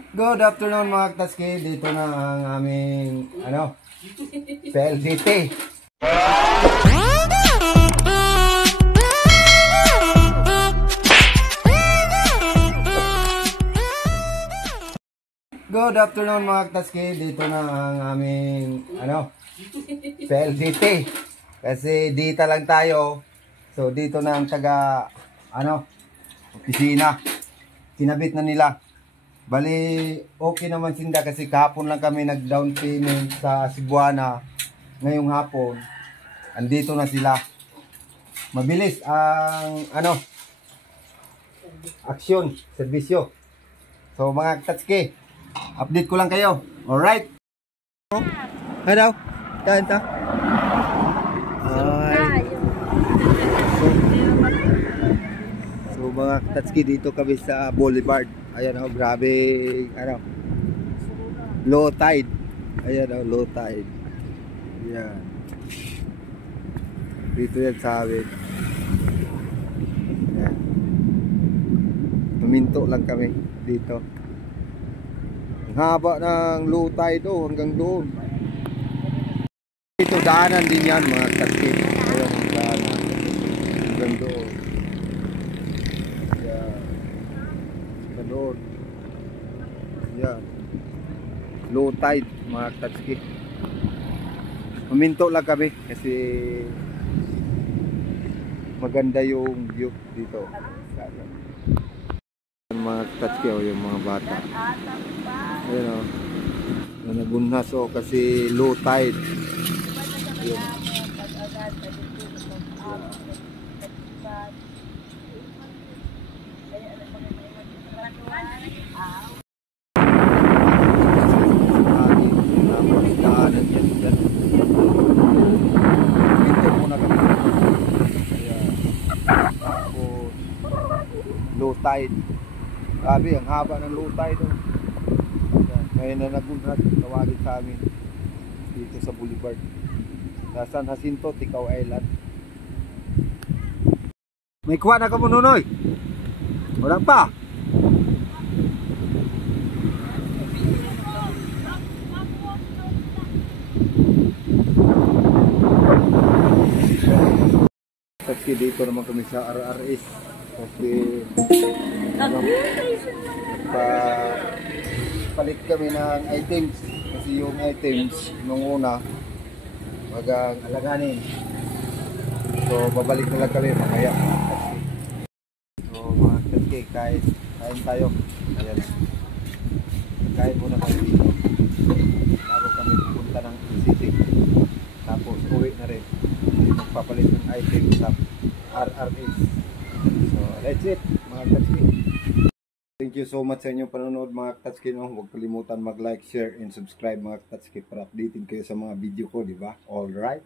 Good afternoon mga Ktatski. Dito na ang aming PLDT. Good afternoon mga Ktatski. Dito na ang aming PLDT. Kasi dito lang tayo. So dito na ang taga opisina. Kinabit na nila. Bali, okay naman sinda kasi kahapon lang kami nag-down payment sa Cebuana. Ngayong hapon, andito na sila. Mabilis ang aksyon, serbisyo. So mga Ktatski, update ko lang kayo. Alright? Hello? Kain ta? So mga Ktatski, dito kami sa Boulevard. Ayan grabe, low tide. Ayan low tide. Ayan. Dito yan sa amin. Ayan. Tuminto lang kami dito. Ang haba ng low tide hanggang doon. Dito daanan din yan mga Ktatski. Ayan ang daanan. Hanggang doon. Doon. Yan. Low tide mga Ktatski. Huminto lang kami kasi maganda yung view dito. Mga Ktatski yung mga bata. Ayun nagunhas kasi low tide. Ayun. Low tide. Grabe, ang haba ng low tide. Ngayon na nagunhat, tawagin sa amin dito sa Boulevard. Sa San Jacinto, Ticao Island. May kuha na ka mo, Nunoy? Wala pa? Kasi dito naman kami sa RRS. Kasi palit kami ng items. Kasi yung items nung una magang alaganin. So babalik na lang kami mamaya. So mga Ktatski, kain tayo. Ayan. Kain muna kami dito bago kami pupunta ng city. Tapos uwi na rin. Magpapalit ng item sa RRS. So that's it mga Ktatski. Thank you so much sa inyong panonood mga Ktatski. Huwag kalimutan mag-like, share, and subscribe mga Ktatski para updating kayo sa mga video ko, di ba? Alright?